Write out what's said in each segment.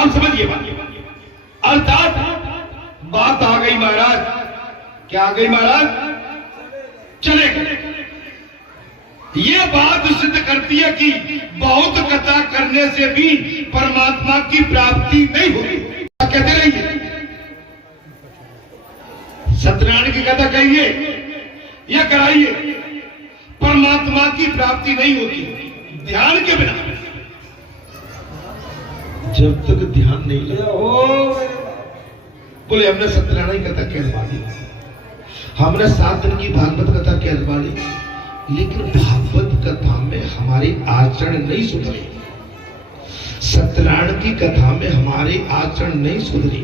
आप समझिए बात। अर्थात बात आ गई महाराज, क्या आ गई महाराज? चलेगा। ये बात सिद्ध करती है कि बहुत कथा करने से भी परमात्मा की प्राप्ति नहीं होती। कहते रहिए, सत्यनारायण की कथा कहिए या कराइए, परमात्मा की प्राप्ति नहीं होती ध्यान के बिना। जब तक ध्यान नहीं लगा बोले हमने सत्यनारायण कथा कहलवा दी, हमने 7 दिन की भागवत कथा कहलवा ली, लेकिन भागवत कथा में हमारे आचरण नहीं सुधरे, सत्यनारायण की कथा में हमारे आचरण नहीं सुधरे,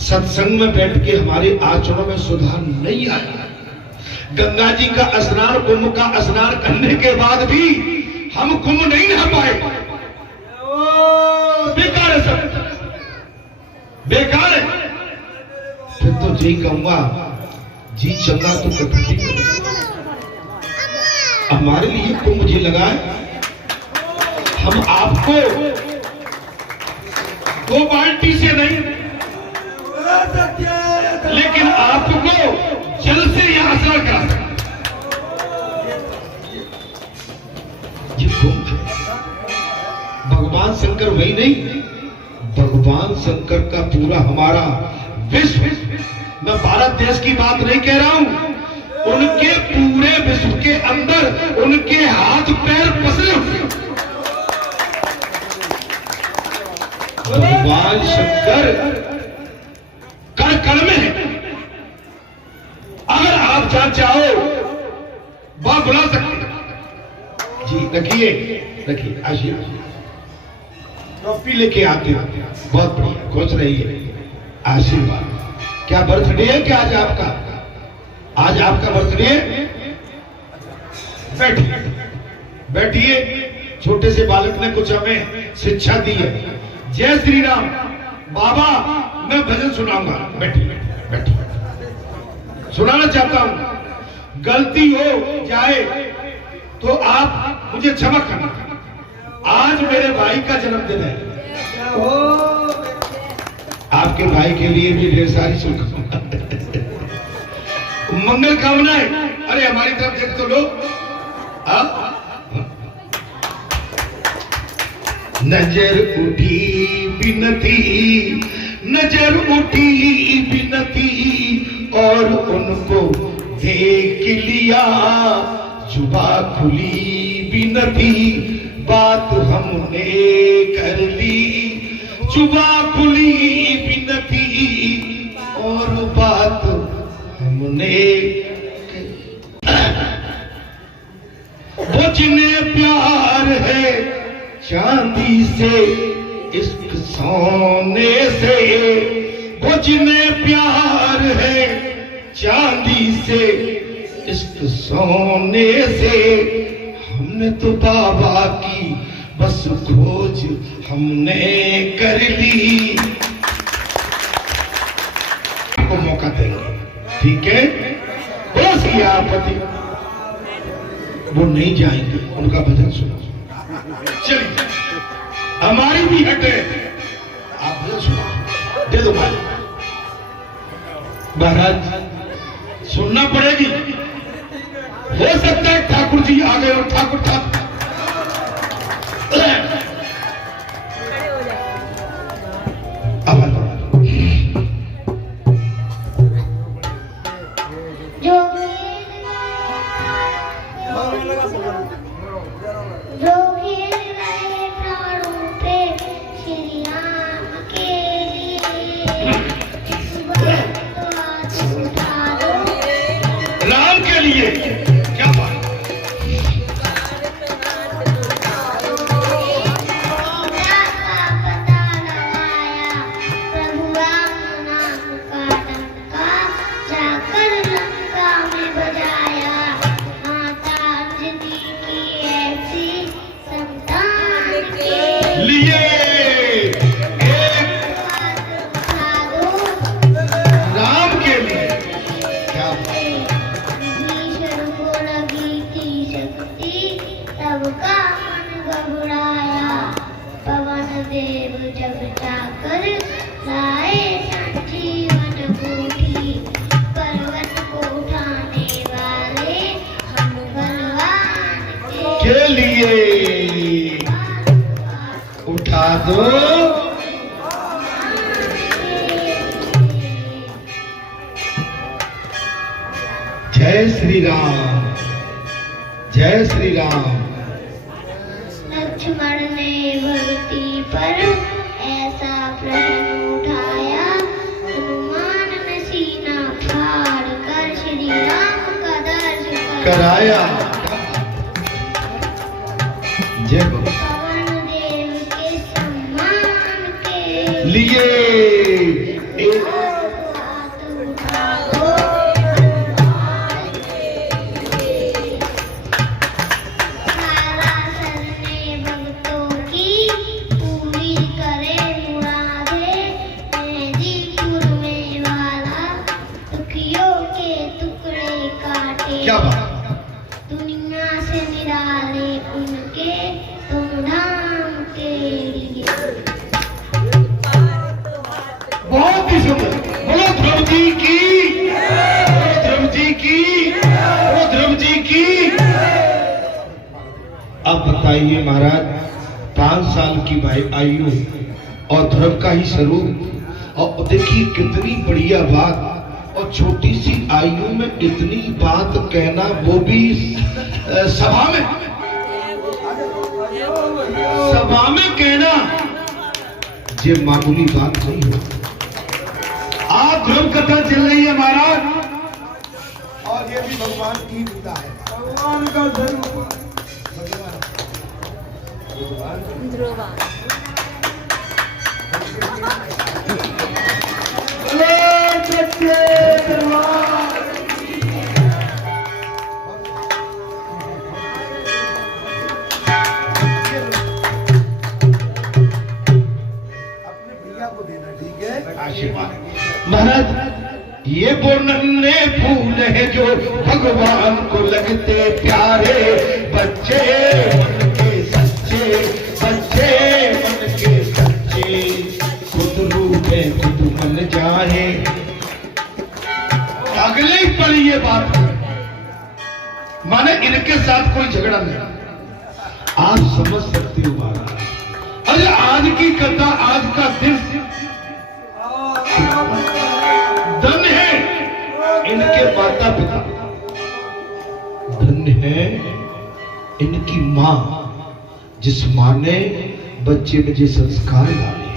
सत्संग में बैठ के हमारे आचरणों में सुधार नहीं आया। गंगा जी का स्नान, कुंभ का स्नान करने के बाद भी हम कुंभ नहीं नहा पाए। बेकार है, सब बेकार है। फिर तो जी कहूंगा, जी चंगा तो कभी हमारे लिए कुंभ जी लगाए। हम आपको 2 बाल्टी से नहीं, लेकिन आपको जल से यहां स्नान करा सकते। ये कुंभ है। भगवान शंकर वही नहीं, भगवान शंकर का पूरा हमारा विश्व, मैं भारत देश की बात नहीं कह रहा हूं, उनके पूरे विश्व के अंदर उनके हाथ पैर पसरे हुए। भगवान शंकर कण कण में है। अगर आप जहां चाहो वहां बुला सकते। जी रखिए, रखिए, आशीर्वाद ट्रॉफी लेके आते हो, बहुत बढ़िया, खुश रहिए, आशीर्वाद। क्या बर्थडे है क्या आज आपका? आज आपका बर्थडे है? बैठिए, बैठिए। छोटे से बालक ने कुछ हमें शिक्षा दी है। जय श्री राम। बाबा मैं भजन सुनाऊंगा, बैठिए, बैठिए। सुनाना चाहता हूं, गलती हो जाए तो आप मुझे क्षमा करना। आज मेरे भाई का जन्मदिन है, आपके भाई के लिए भी ढेर सारी शुभकामनाएं, मंगल कामनाएं। अरे हमारी तरफ देख तो लो। नजर उठी बिनती, नजर उठी बिनती, और उनको देख लिया, जुबा खुली बिनती, बात हमने कर ली, जुबा खुली बिनती, और बात हमने। वो जिन्हें प्यार है चांदी से, इश्क सोने से, वो जिन्हें प्यार है चांदी से, इश्क सोने से, हमने तो बाबा की बस खोज हमने कर ली। आपको मौका देंगे, ठीक है? बस ये आपत्ति, वो नहीं जाएंगे, उनका भजन सुनो। चलिए, हमारी भी हट है, आप भजन सुनो, दे दो भाई। महाराज सुनना पड़ेगी। हो सकता है ठाकुर जी आ गए और ठाकुर ठाकुर राम के लिए क्या बात। देव जब जाकर लाए संजीवन बूटी, पर्वत को उठाने वाले हम बलवान के लिए उठा दो। जय श्री राम, जय श्री राम। लक्ष्मण ने भगती पर ऐसा प्रश्न उठाया, हनुमान ने सीना फाड़ कर श्री राम का दर्शन कराया। जय पवन देव के सम्मान के लिए एक हाथ उठाओ। पराशर ने भक्तों की पूरी करे मुरादे, मेहदीपुर में वाला दुखियों के टुकड़े काटे, क्या बात। दुनिया से निराले उनके धूमधाम के लिए। बहुत ही सुंदर। बोलो ध्रुव जी की, बोलो ध्रुव जी की, बोलो ध्रुव जी की। अब बताइए महाराज, 5 साल की आयु और ध्रुव का ही स्वरूप, और देखिए कितनी बढ़िया बात, और छोटी सी आयु में इतनी बात कहना, वो भी सभा में, सभा में कहना, ये मामूली बात नहीं है। आज ध्रुव कथा चल रही है महाराज, और ये भी भगवान की लीला है, भगवान का धर्म, महाराज ये वो नन्हे फूल है जो भगवान को लगते प्यारे, बच्चे मन के सच्चे, बच्चे मन के सच्चे, खुद रूठे खुद मन जाए। अगले ही पल ये बात माने इनके साथ कोई झगड़ा नहीं। आप समझ सकते हो महाराज, अरे आज की कथा, आज का दिन धन्य है इनके माता पिता, धन्य है इनकी मां, जिस मां ने बच्चे में जो संस्कार डाले।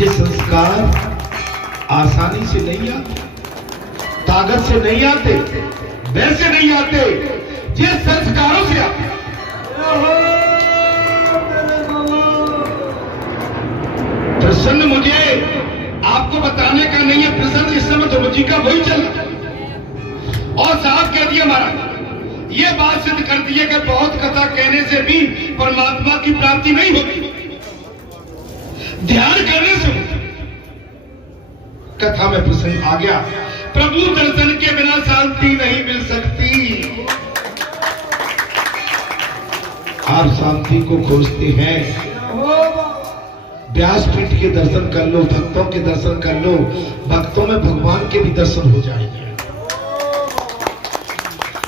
ये संस्कार आसानी से नहीं आते, ताकत से नहीं आते, वैसे नहीं आते, ये संस्कारों से आते। प्रसन्न मुझे आपको बताने का नहीं है, प्रसन्न इस समय ध्रुव जी का वही चल रहा है। और साहब कह दिया महाराज, ये बात सिद्ध कर दी है कि बहुत कथा कहने से भी परमात्मा की प्राप्ति नहीं होती, ध्यान करने से होती। कथा में प्रसंग आ गया, प्रभु दर्शन के बिना शांति नहीं मिल सकती। आप शांति को खोजते हैं, व्यासपीठ के दर्शन कर लो, भक्तों के दर्शन कर लो, भक्तों में भगवान के भी दर्शन हो जाएंगे।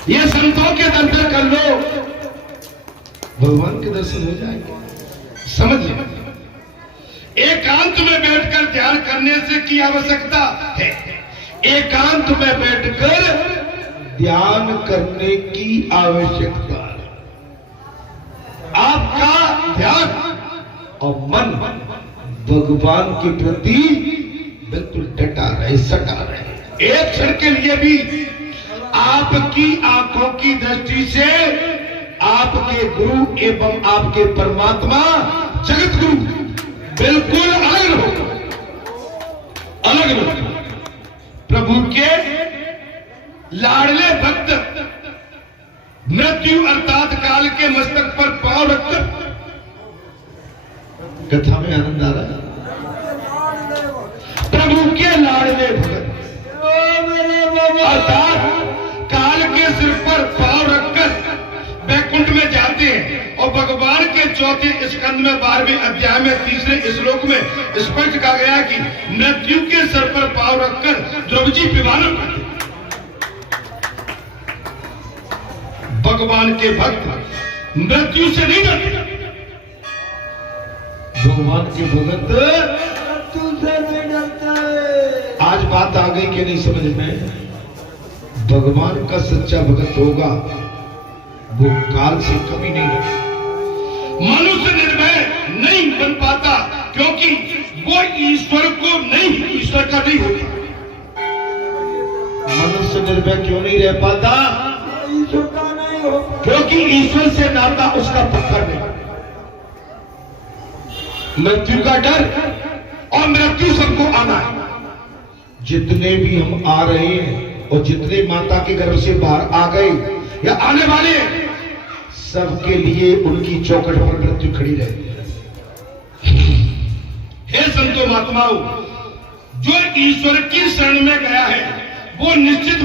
ये संतों के दर्शन कर लो, भगवान के दर्शन हो जाएंगे। समझिए, एकांत में बैठकर ध्यान करने से की आवश्यकता है, एकांत में बैठकर ध्यान करने की आवश्यकता है। आपका ध्यान और मन भगवान के प्रति बिल्कुल डटा रहे, सटा रहे। एक क्षण के लिए भी आपकी आंखों की दृष्टि से आपके गुरु एवं आपके परमात्मा जगत गुरु बिल्कुल अलग हो, अलग हो। प्रभु के लाडले भक्त मृत्यु अर्थात काल के मस्तक पर पांव रखकर, कथा में आनंद आ रहा है। प्रभु के लाडले भक्त अर्थात काल के सिर पर पांव रखकर वैकुंठ युग में जाते हैं और भगवान के चौथे स्कंद में 12वें अध्याय में 3रे श्लोक में स्पष्ट कहा गया कि मृत्यु के सर पर पांव रखकर द्रौपदी जी विवाह करते। भगवान के भक्त मृत्यु से नहीं डरते। भगवान के भगत मृत्यु से नहीं डरते। आज बात आ गई कि नहीं समझ में? भगवान का सच्चा भगत होगा वो काल से कभी नहीं डरता। मनुष्य निर्भय नहीं बन पाता क्योंकि वो ईश्वर को नहीं, ईश्वर का नहीं होता। मनुष्य निर्भय क्यों नहीं रह पाता? ईश्वर का नहीं होता, क्योंकि ईश्वर से नाता उसका पक्का नहीं। मृत्यु का डर, और मृत्यु सबको आना है। जितने भी हम आ रहे हैं और जितने माता के गर्भ से बाहर आ गए या आने वाले, सबके लिए उनकी चौखट पर मृत्यु खड़ी रहती है। हे संतो महात्माओं, जो ईश्वर की शरण में गया है वो निश्चित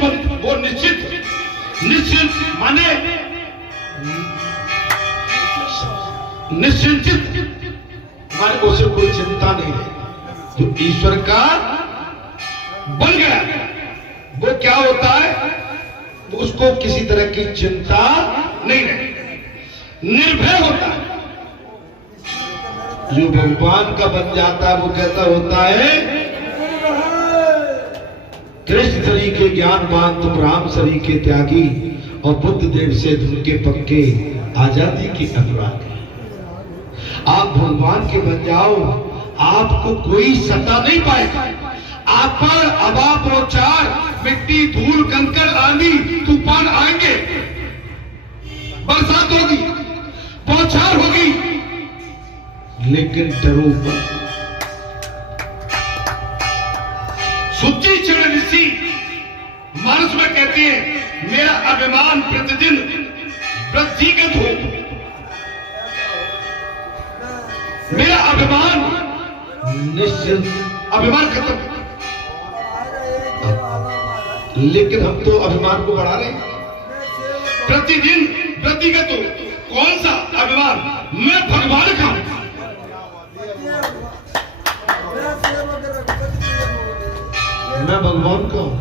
माने निश्चिंत माने उसे कोई चिंता नहीं है। जो ईश्वर का बन गया वो क्या होता है? उसको किसी तरह की चिंता नहीं रहती, निर्भय होता है। जो भगवान का बन जाता है वो कहता होता है कृष्ण शरीर के ज्ञानवान तुम राम शरीर के त्यागी, और बुद्ध देव से धुन के पक्के आजादी की अनुरागी। आप भगवान के बन जाओ, आपको कोई सता नहीं पाएगा। आप पर हवा बौछार, मिट्टी, धूल, कंकड़, आंधी, तूफान आएंगे, बरसात होगी, बौछार होगी, लेकिन डरो मत। सुच्ची चरण ऋषि मानस में कहते हैं मेरा अभिमान प्रतिदिन वृद्धिगत हो। मेरा अभिमान निश्चित, अभिमान खत्म। लेकिन हम तो अभिमान को बढ़ा रहे हैं। प्रतिदिन वृद्धिगत हो। कौन सा अभिमान? मैं भगवान का हूं। मैं भगवान का हूं,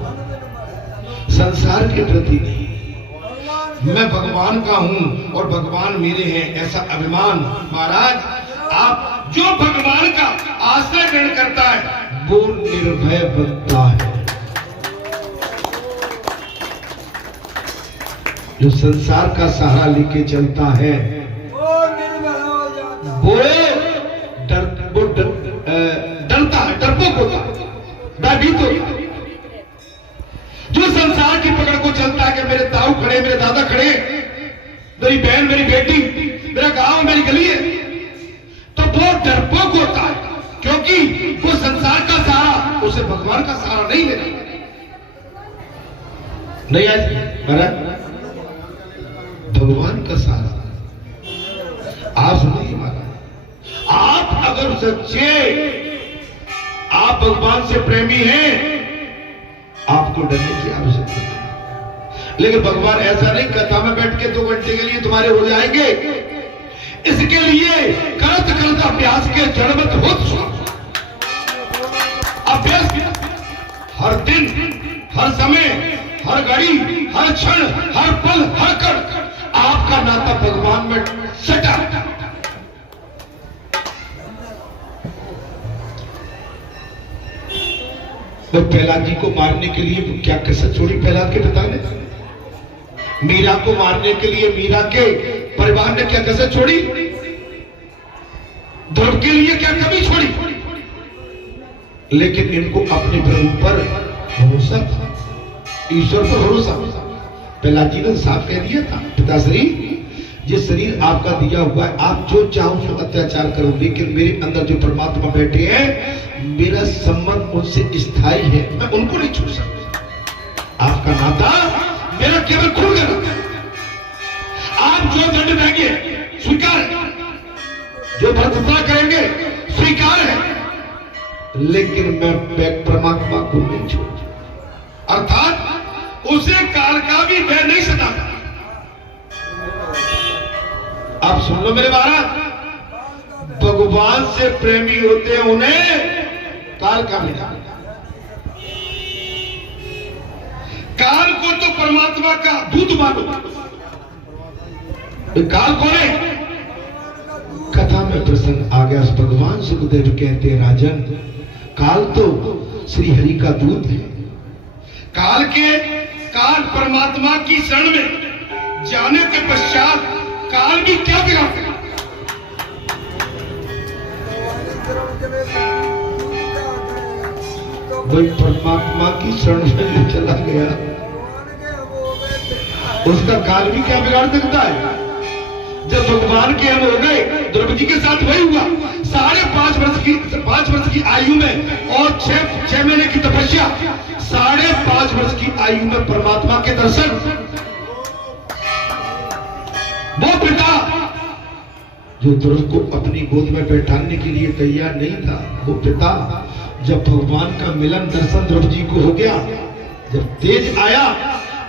संसार के प्रति नहीं। मैं भगवान का हूं और भगवान मेरे हैं, ऐसा अभिमान। महाराज, आप जो भगवान का आश्रय ग्रहण करता है वो निर्भय बनता है। जो संसार का सहारा लेके चलता है वो निर्भय हो जाता है। वो डरता है, डरपोक होता है, भयभीत होता है। जो संसार की पकड़ को चलता है कि मेरे ताऊ खड़े, मेरे दादा खड़े, मेरी बहन, मेरी बेटी, मेरा गांव, मेरी गली है, तो वो डरपोक होता है क्योंकि वो संसार का सहारा, उसे भगवान का सहारा नहीं लेना। नहीं आज भगवान का सहारा आप सुनिए महाराज। आप अगर सच्चे, आप भगवान से प्रेमी हैं, आपको डरने की आवश्यकता नहीं। लेकिन भगवान ऐसा नहीं, कथा में बैठ के 2 घंटे के लिए तुम्हारे हो जाएंगे। इसके लिए करत करत अभ्यास के जड़मत हो। अभ्यास हर दिन, हर समय, हर घड़ी, हर क्षण, हर पल, हर कण आपका नाता भगवान में सटा। तो प्रहलाद जी को मारने के लिए क्या कसर छोड़ी प्रहलाद के पिता ने? मीरा को मारने के लिए मीरा के परिवार ने क्या कसर छोड़ी? ध्रुव के लिए क्या कमी छोड़ी? लेकिन इनको अपने प्रभु पर भरोसा था, ईश्वर पर भरोसा। प्रहलाद जी ने साफ कह दिया था, पिताश्री जिस शरीर आपका दिया हुआ है, आप जो चाहो सो अत्याचार करो, लेकिन मेरे अंदर जो परमात्मा बैठे हैं, मेरा संबंध उनसे स्थायी है, मैं उनको नहीं छू सकता। आपका नाता मेरा केवल खून का नाता है। आप जो दंड देंगे स्वीकार है, जो भ्रष्टाचार करेंगे स्वीकार है, लेकिन मैं परमात्मा को नहीं छोड़, अर्थात उसे काल का भी भय नहीं सताता। आप सुन लो मेरे महाराज, भगवान से प्रेमी होते हैं उन्हें काल का मिला। काल को तो परमात्मा का दूत मानो। काल कौन है? कथा में प्रसंग आ गया। भगवान सुखदेव कहते हैं राजन, काल तो श्री हरि का दूत है। काल परमात्मा की शरण में जाने के पश्चात काल भी क्या बिगाड़ सका? वही परमात्मा की शरण में जो चला गया उसका काल भी क्या बिगाड़ सकता है? जब भगवान के हम हो गए, द्रौपदी के साथ वही हुआ। 5.5 वर्ष की आयु में और 6 महीने की तपस्या, 5.5 वर्ष की आयु में परमात्मा के दर्शन। वो पिता जो द्रौपदी को अपनी गोद में बैठाने के लिए तैयार नहीं था, वो पिता जब भगवान का मिलन दर्शन द्रौपदी को हो गया, जब तेज आया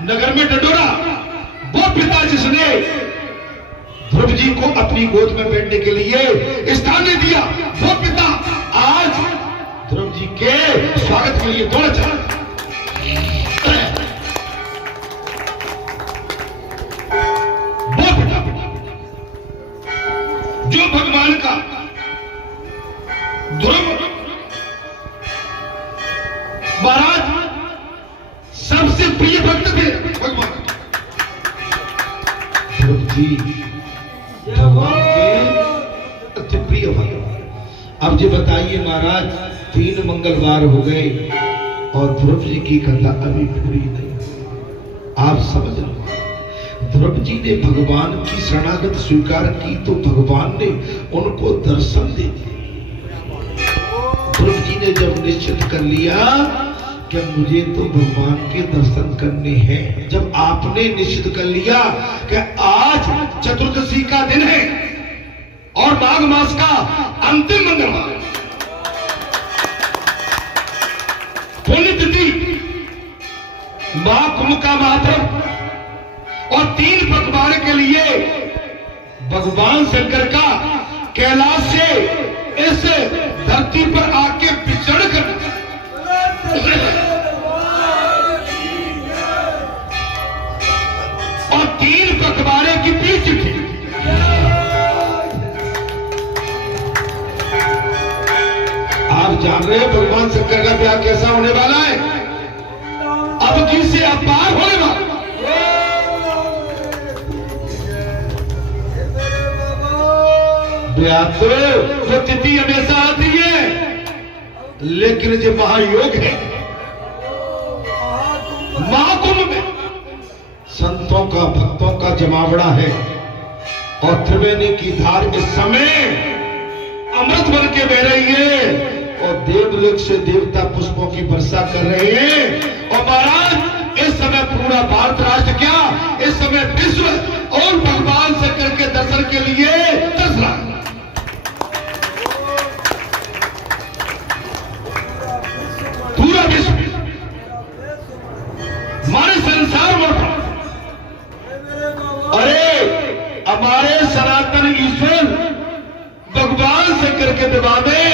नगर में डडोरा, वो पिता जिसने द्रौपदी को अपनी गोद में बैठने के लिए स्थान दे दिया, वो पिता आज द्रौपदी के स्वागत के लिए दौड़ चला। वो पिता जो भगवान का ध्रुव महाराज सबसे प्रिय भक्त थे भगवान। द्रौपदी भगवान के अति प्रिय भक्त। अब जी बताइए महाराज, 3 मंगलवार हो गए और द्रौपदी की कथा अभी पूरी नहीं। आप समझ लो, द्रौपदी ने भगवान की शरणागत स्वीकार की तो भगवान ने उनको दर्शन दे दिए। द्रौपदी ने जब निश्चित कर लिया कि मुझे तो भगवान के दर्शन करने हैं, जब आपने निश्चित कर लिया कि आज चतुर्दशी का दिन है और माघ मास का अंतिम मंगलवार, पुण्यतिथि, महाकुंभ का महापर्व और 3 पखवाड़े के लिए भगवान शंकर का कैलाश से इस धरती पर आके विचरण कर और 3 पखवाड़े की बीच थी। आप जान रहे हैं भगवान शंकर का ब्याह कैसा होने वाला है? अब किससे अपार होने वाला। ब्याह तो वो तिथि हमेशा आती है, लेकिन जो महायोग है महाकुंभ में संतों का भक्तों का जमावड़ा है और त्रिवेणी की धार इस समय अमृत बन के बह रही है और देवलोक से देवता पुष्पों की वर्षा कर रहे हैं। और महाराज इस समय पूरा भारत राष्ट्र क्या, इस समय विश्व और भगवान शंकर के दर्शन के लिए तरस रहा है। पूरा विश्व हमारे संसार में, अरे हमारे सनातन ईश्वर भगवान शंकर के विवाह में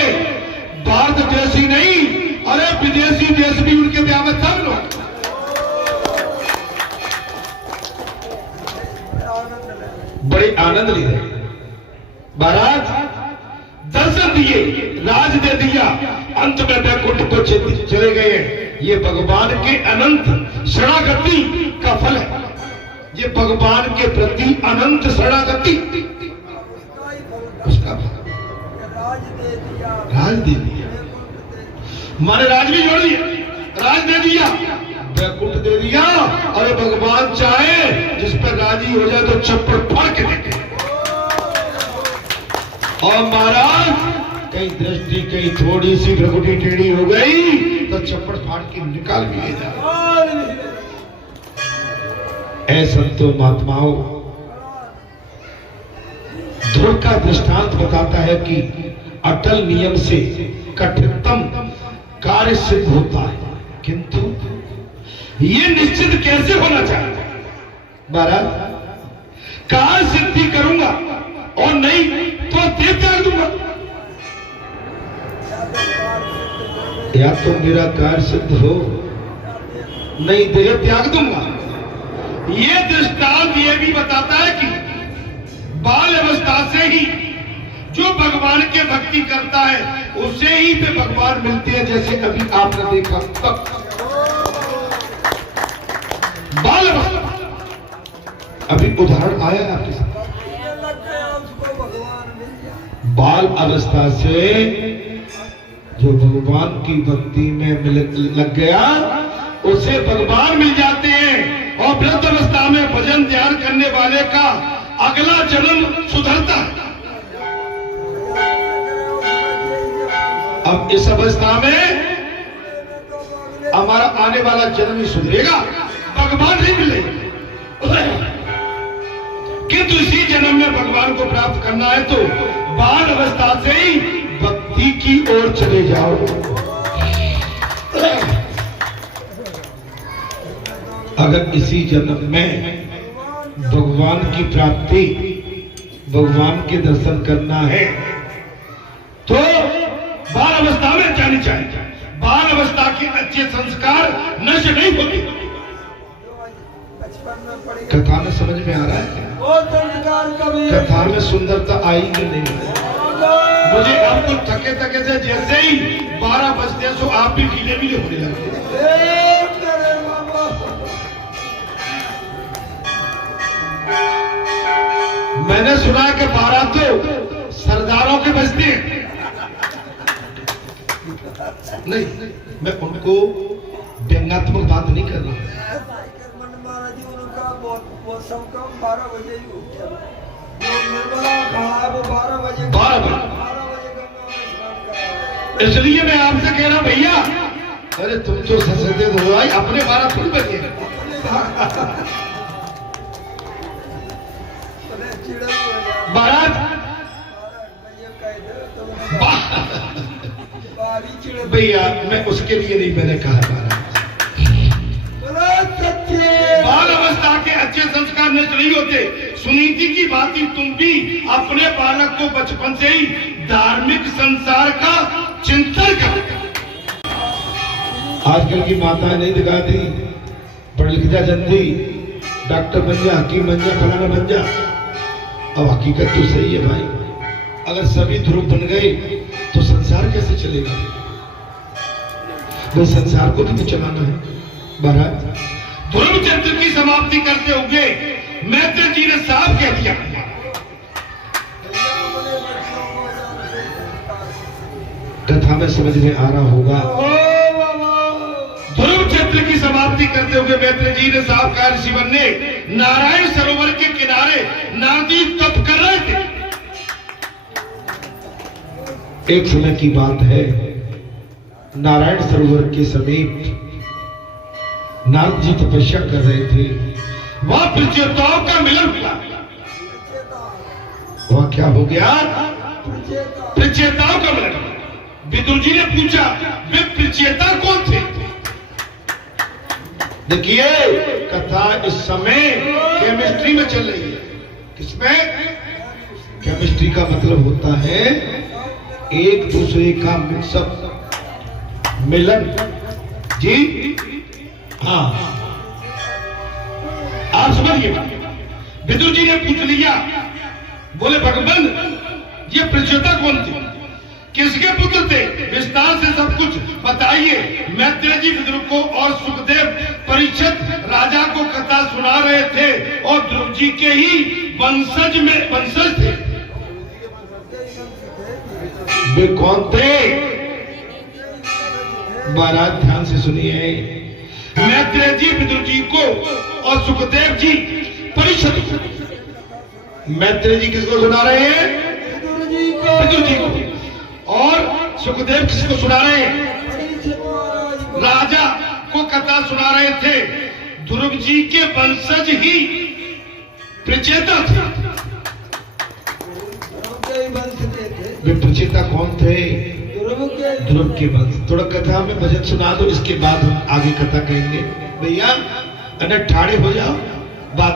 भारत देश ही नहीं, अरे विदेशी देश भी उनके ब्याह में सब लोग बड़े आनंद ले रहे। महाराज दर्शन दिए, राज दे दिया, अंत में वैकुंठ को चले गए। ये भगवान के अनंत शरणागति का फल है। ये भगवान के प्रति अनंत शरणागति उसका राज दे दिया। माने राज भी जोड़ दिया, राज दे दिया, वैकुंठ दे दिया। अरे भगवान चाहे जिस पर राजी हो जाए तो चप्पल फाड़ के देते। और महाराज कहीं दृष्टि कहीं थोड़ी सी भ्रकुटी टेढ़ी हो गई तो चप्पल फाड़ के निकाल भी ले जाए। ऐ संतो महात्माओं, ध्रुव का दृष्टांत बताता है कि अटल नियम से कठिनतम कार्य सिद्ध होता है, किंतु ये निश्चित कैसे होना चाहिए? महाराज कार्य सिद्धि करूंगा और नहीं तो देह त्याग दूंगा। या तो मेरा कार्य सिद्ध हो, नहीं देह त्याग दूंगा। ये दृष्टांत ये भी बताता है कि बाल अवस्था से ही जो भगवान के भक्ति करता है उसे ही पे भगवान मिलते हैं, जैसे अभी आपने देखा तब बाल अवस्था। अभी उदाहरण आया आपके साथ, बाल अवस्था से जो भगवान की भक्ति में लग गया उसे भगवान मिल जाते हैं। और वृद्ध अवस्था में भजन ध्यान करने वाले का अगला जन्म सुधरता है। अब इस अवस्था में हमारा आने वाला जन्म ही सुधरेगा, भगवान नहीं मिलेगा। किंतु इसी जन्म में भगवान को प्राप्त करना है तो बाल अवस्था से ही भक्ति की ओर चले जाओ। अगर इसी जन्म में भगवान की प्राप्ति, भगवान के दर्शन करना है तो बाल अवस्था में जानी चाहिए। बाल अवस्था के अच्छे संस्कार नष्ट नहीं होते। कथा में समझ में आ रहा है? कथा में सुंदरता आई कि नहीं? मुझे अब तो थके थके से जैसे ही 12 बजते हैं, सो आप भी ढीले ढीले होने लगते। मैंने सुना कि 12 तो सरदारों के बजते हैं। नहीं, मैं उनको व्यंग्यात्मक बात नहीं कर रहा। 12 बजे इसलिए मैं आपसे कह रहा भैया, अरे तुम तो ससते हो भाई, अपने 12 फुल बजे। भैया मैं उसके लिए नहीं, मैंने कहा बाल अवस्था के अच्छे संस्कार नष्ट नहीं होते। सुनीति की बात ही, तुम भी अपने बालक को बचपन से ही धार्मिक संसार का चिंतन करो। आजकल की माताएं नहीं दिखाती, पढ़ लिख जा जल्दी, डॉक्टर बन जा, हकीम बन जा, फलाना बन जा। अब हकीकत तो सही है भाई, अगर सभी ध्रुव बन गए तो संसार कैसे चलेगा? वो संसार को भी तो चलाना है। महाराज ध्रुव चरित्र की समाप्ति करते हुए मैत्री जी ने साफ कह दिया, कथा में समझ में आ रहा होगा। ध्रुव चरित्र की समाप्ति करते हुए मैत्री जी ने साफ कहा, ऋषिवन ने नारायण सरोवर के किनारे नारदी तप कर रहे थे। एक समय की बात है, नारायण सरोवर के समीप नारद जी तपस्या कर रहे थे। वहां प्रचेताओं का मिलन हुआ। वहां क्या हो गया? प्रचेताओं का मिलन। विदुर जी ने पूछा, वे प्रचेता कौन थे? देखिए कथा इस समय केमिस्ट्री में चल रही है। किसमें? केमिस्ट्री का मतलब होता है एक दूसरे का मिक्सअप, मिलन। जी हाँ, आप समझिए। विदुर जी ने पूछ लिया, बोले भगवान ये प्रचेता कौन थे, किसके पुत्र थे, विस्तार से सब कुछ बताइए। मैत्रेय जी विदुर को और सुखदेव परीक्षित राजा को कथा सुना रहे थे और ध्रुव जी के ही वंशज थे। वे कौन थे? महाराज ध्यान से सुनिए। मैत्रेय जी विदुर जी को और सुखदेव जी परीक्षित। मैत्रेय जी किसको सुना रहे हैं? विदुर जी को। और सुखदेव किसको सुना रहे हैं? राजा को कथा सुना रहे थे। ध्रुव जी के वंशज ही प्रचेता थे। वे प्रचेता कौन थे? ध्रुव के वंश। थोड़ा कथा में भजन सुना दो, इसके बाद हम आगे कथा कहेंगे। भैया अगर ठाड़े हो जाओ।